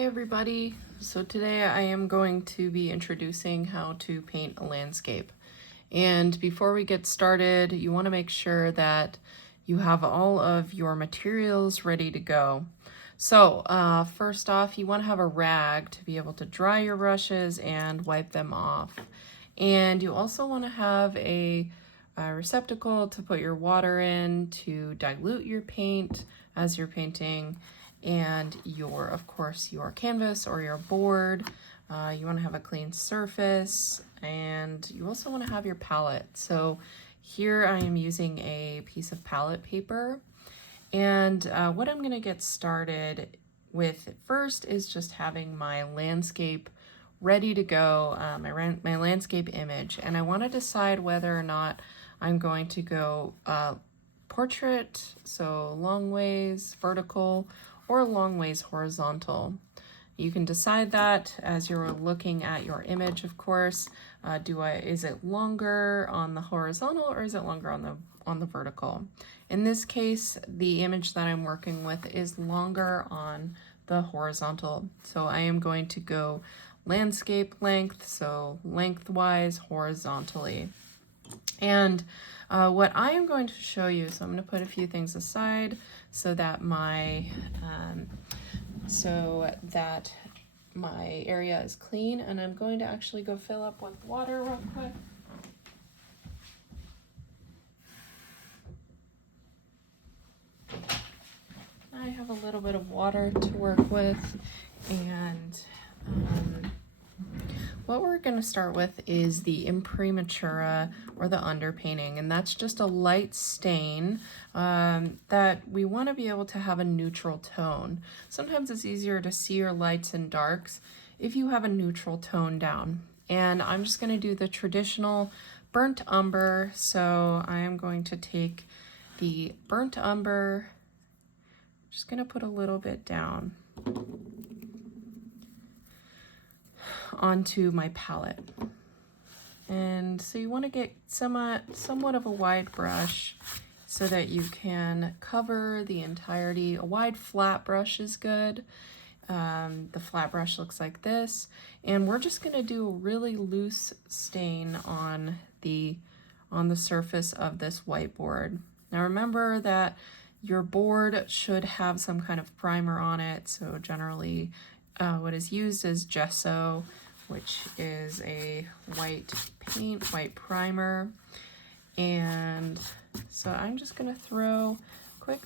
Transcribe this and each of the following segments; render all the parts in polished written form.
Hi everybody. So today I am going to be introducing how to paint a landscape. And before we get started, you want to make sure that you have all of your materials ready to go. So first off, you want to have a rag to be able to dry your brushes and wipe them off. And you also want to have a receptacle to put your water in to dilute your paint as you're painting, and of course, your canvas or your board. You want to have a clean surface, and you also want to have your palette. So here I am using a piece of palette paper, and what I'm going to get started with first is just having my landscape ready to go, my landscape image, and I want to decide whether or not I'm going to go portrait, so long ways vertical or long ways horizontal. You can decide that as you're looking at your image, of course. Is it longer on the horizontal or is it longer on the vertical? In this case, the image that I'm working with is longer on the horizontal. So I am going to go landscape length, so lengthwise horizontally. And what I am going to show you, so I'm going to put a few things aside so that my area is clean, and I'm going to actually go fill up with water real quick. I have a little bit of water to work with, and what we're going to start with is the imprimatura, or the underpainting, and that's just a light stain that we want to be able to have a neutral tone. Sometimes it's easier to see your lights and darks if you have a neutral tone down. And I'm just going to do the traditional burnt umber, so I am going to take the burnt umber, just going to put a little bit down onto my palette. And so you want to get somewhat of a wide brush so that you can cover the entirety. A wide flat brush is good. The flat brush looks like this, and we're just going to do a really loose stain on the surface of this whiteboard. Now remember that your board should have some kind of primer on it, so generally what is used is gesso, which is a white paint, white primer. And so I'm just going to throw a quick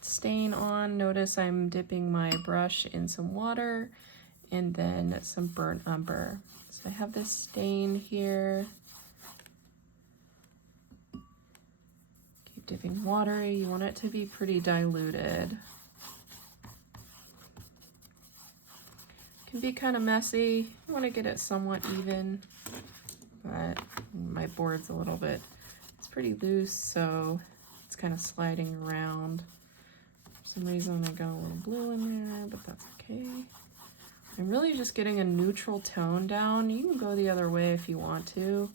stain on. Notice I'm dipping my brush in some water and then some burnt umber. So I have this stain here. Keep dipping water. You want it to be pretty diluted. Can be kind of messy. You want to get it somewhat even, but my board's it's pretty loose, so it's kind of sliding around. For some reason I got a little blue in there, but that's okay. I'm really just getting a neutral tone down. You can go the other way if you want to,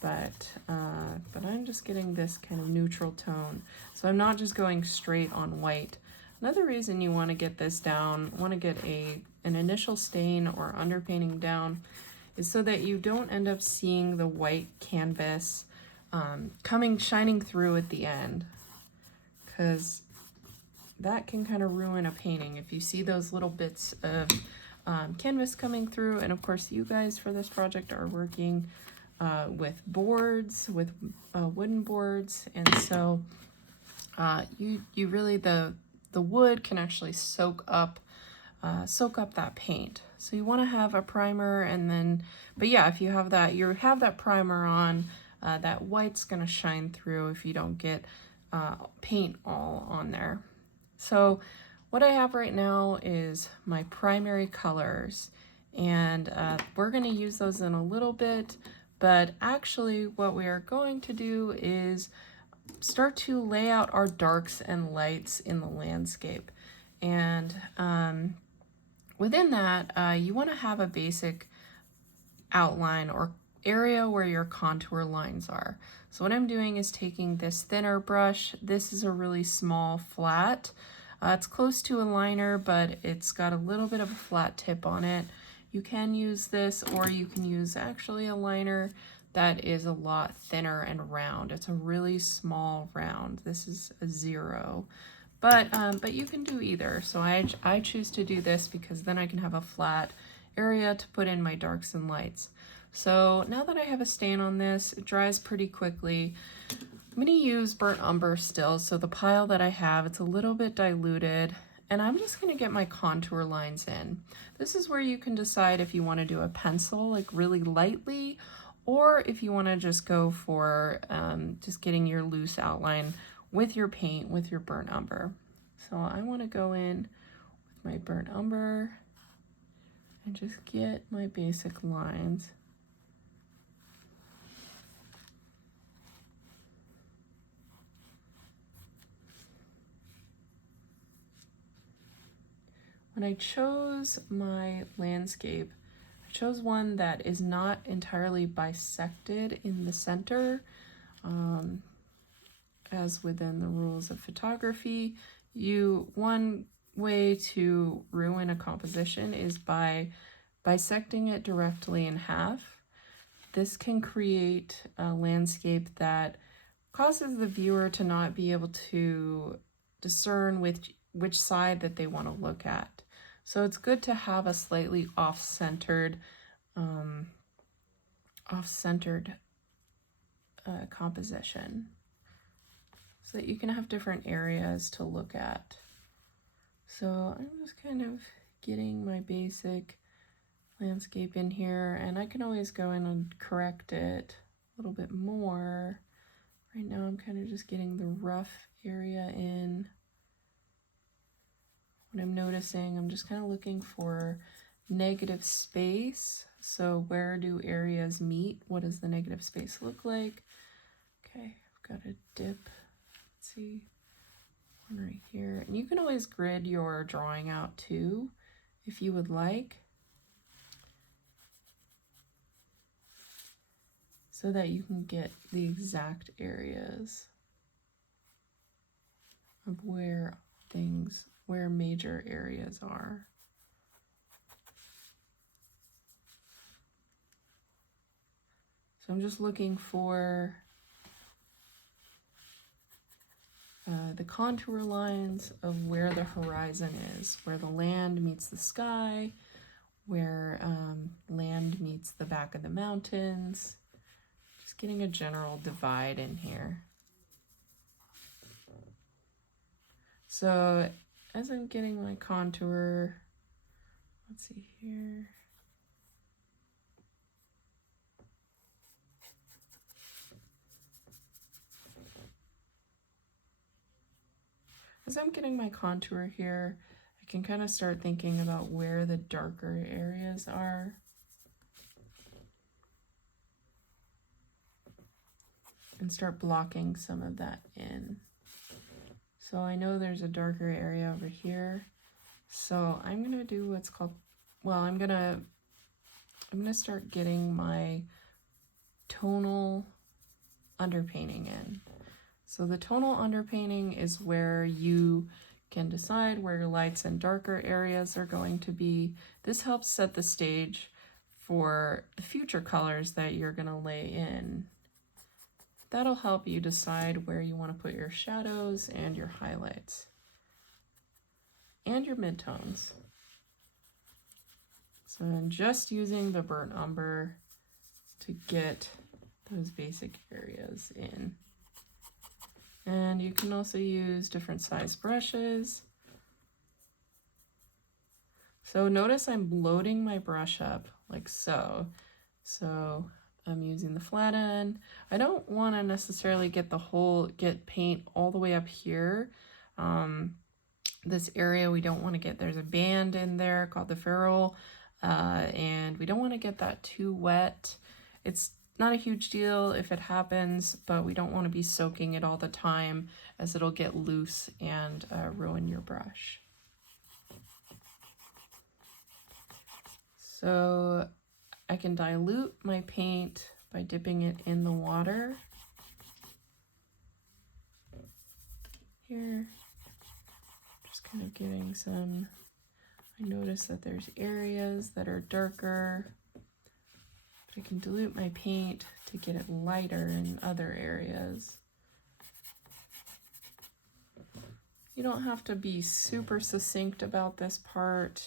but I'm just getting this kind of neutral tone. So I'm not just going straight on white. Another reason you want to get this down, want to get an initial stain or underpainting down, is so that you don't end up seeing the white canvas shining through at the end, because that can kind of ruin a painting if you see those little bits of canvas coming through. And of course you guys for this project are working with boards, with wooden boards, and so you really, the wood can actually soak up that paint. So you want to have a primer, and then, but yeah, if you have that primer on, that white's going to shine through if you don't get paint all on there. So what I have right now is my primary colors, and we're going to use those in a little bit, but actually what we are going to do is start to lay out our darks and lights in the landscape. And within that, you want to have a basic outline or area where your contour lines are. So what I'm doing is taking this thinner brush. This is a really small flat. It's close to a liner, but it's got a little bit of a flat tip on it. You can use this, or you can use actually a liner that is a lot thinner and round. It's a really small round. This is a 0. But you can do either. So I choose to do this because then I can have a flat area to put in my darks and lights. So now that I have a stain on this, it dries pretty quickly. I'm going to use burnt umber still. So the pile that I have, it's a little bit diluted, and I'm just going to get my contour lines in. This is where you can decide if you want to do a pencil like really lightly, or if you want to just go for just getting your loose outline with your paint, with your burnt umber. So I want to go in with my burnt umber and just get my basic lines. When I chose my landscape, I chose one that is not entirely bisected in the center. As within the rules of photography, one way to ruin a composition is by bisecting it directly in half. This can create a landscape that causes the viewer to not be able to discern which side that they want to look at. So it's good to have a slightly off-centered composition, so that you can have different areas to look at. So I'm just kind of getting my basic landscape in here, and I can always go in and correct it a little bit more. Right now I'm kind of just getting the rough area in. What I'm noticing, I'm just kind of looking for negative space. So where do areas meet? What does the negative space look like? Okay, I've got a dip. Let's see, one right here. And you can always grid your drawing out too, if you would like, so that you can get the exact areas of where major areas are. So I'm just looking for the contour lines of where the horizon is, where the land meets the sky, where land meets the back of the mountains. Just getting a general divide in here. So as I'm getting my contour, let's see here. As I'm getting my contour here, I can kind of start thinking about where the darker areas are. And start blocking some of that in. So I know there's a darker area over here. So I'm gonna do what's called, well, I'm gonna start getting my tonal underpainting in. So the tonal underpainting is where you can decide where your lights and darker areas are going to be. This helps set the stage for the future colors that you're gonna lay in. That'll help you decide where you want to put your shadows and your highlights and your midtones. So I'm just using the burnt umber to get those basic areas in. And you can also use different size brushes. So notice I'm loading my brush up like so. So I'm using the flat end. I don't want to necessarily get paint all the way up here. This area we don't want to get, there's a band in there called the ferrule, and we don't want to get that too wet. It's not a huge deal if it happens, but we don't want to be soaking it all the time, as it'll get loose and ruin your brush. So I can dilute my paint by dipping it in the water. Here, just Kind of giving some, I notice that there's areas that are darker, but I can dilute my paint to get it lighter in other areas. You don't have to be super succinct about this part.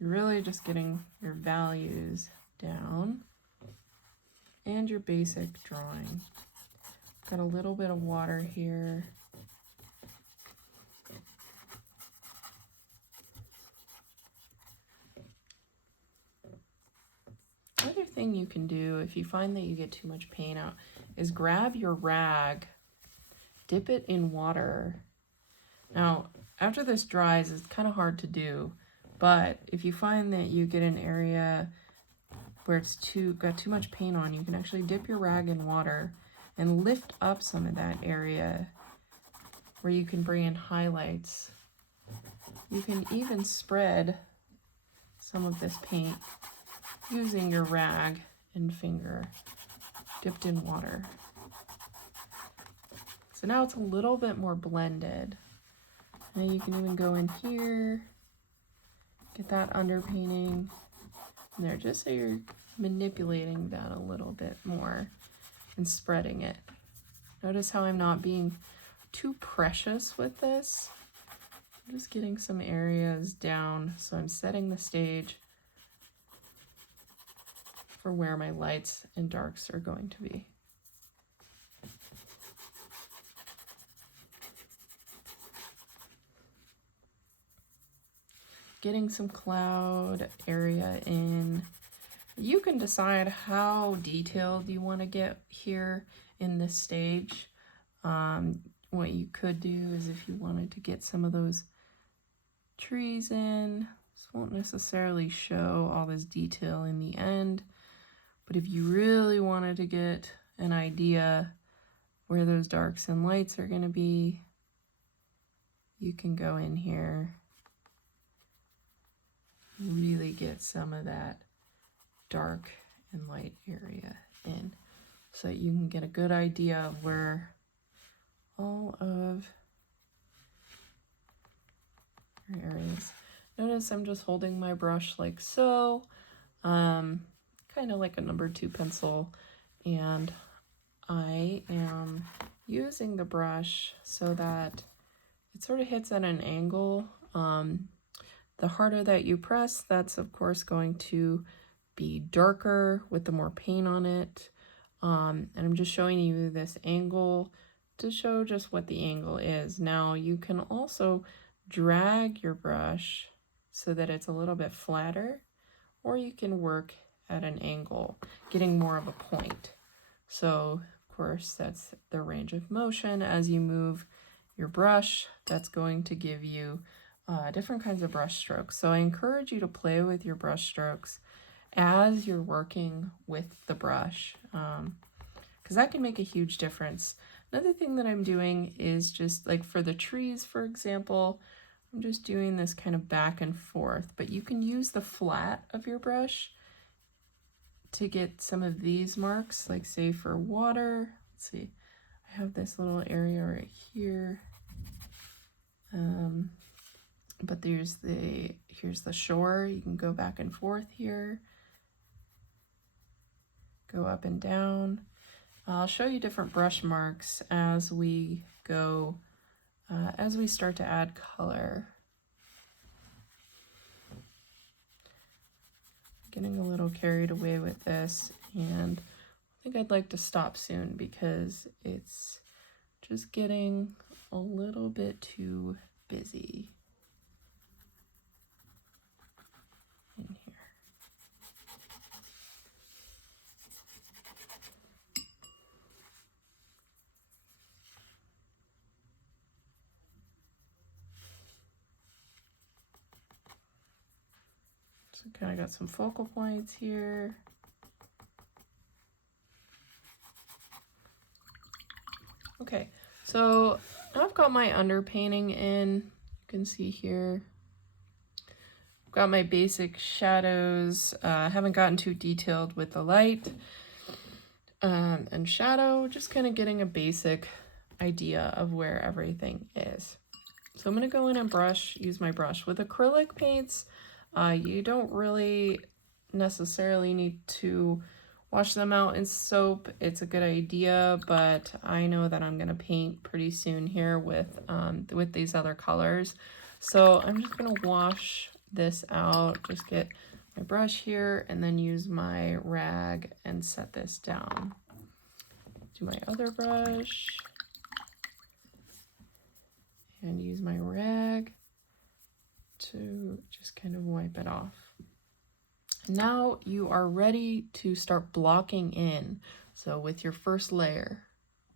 You're really just getting your values down and your basic drawing. Got a little bit of water here. Another thing you can do if you find that you get too much paint out is grab your rag, dip it in water. Now, after this dries, it's kind of hard to do, but if you find that you get an area where it's got too much paint on, you can actually dip your rag in water and lift up some of that area where you can bring in highlights. You can even spread some of this paint using your rag and finger dipped in water. So now it's a little bit more blended. Now you can even go in here, get that underpainting in there, just so you're manipulating that a little bit more and spreading it. Notice how I'm not being too precious with this. I'm just getting some areas down, so I'm setting the stage for where my lights and darks are going to be. Getting some cloud area in. You can decide how detailed you want to get here in this stage. What you could do is if you wanted to get some of those trees in, this won't necessarily show all this detail in the end, but if you really wanted to get an idea where those darks and lights are going to be, you can go in here and really get some of that dark and light area in, so that you can get a good idea of where all of your areas. Notice I'm just holding my brush like so, kind of like a number 2 pencil, and I am using the brush so that it sort of hits at an angle. The harder that you press, that's of course going to be darker with the more paint on it. And I'm just showing you this angle to show just what the angle is. Now you can also drag your brush so that it's a little bit flatter, or you can work at an angle, getting more of a point. So of course that's the range of motion as you move your brush. That's going to give you different kinds of brush strokes. So I encourage you to play with your brush strokes as you're working with the brush, because that can make a huge difference. Another thing that I'm doing is just like for the trees, for example, I'm just doing this kind of back and forth, but you can use the flat of your brush to get some of these marks, like say for water. Let's see, I have this little area right here. But here's the shore. You can go back and forth here, go up and down. I'll show you different brush marks as we go, as we start to add color. Getting a little carried away with this, and I think I'd like to stop soon because it's just getting a little bit too busy in here. So kind of got some focal points here. Okay, so I've got my underpainting in. You can see here. I've got my basic shadows. I haven't gotten too detailed with the light and shadow, just kind of getting a basic idea of where everything is. So I'm going to go in and use my brush. With acrylic paints, you don't really necessarily need to wash them out in soap. It's a good idea, but I know that I'm going to paint pretty soon here with these other colors. So I'm just going to wash this out, just get my brush here, and then use my rag and set this down. Do my other brush. And use my rag to just kind of wipe it off. Now you are ready to start blocking in. So with your first layer,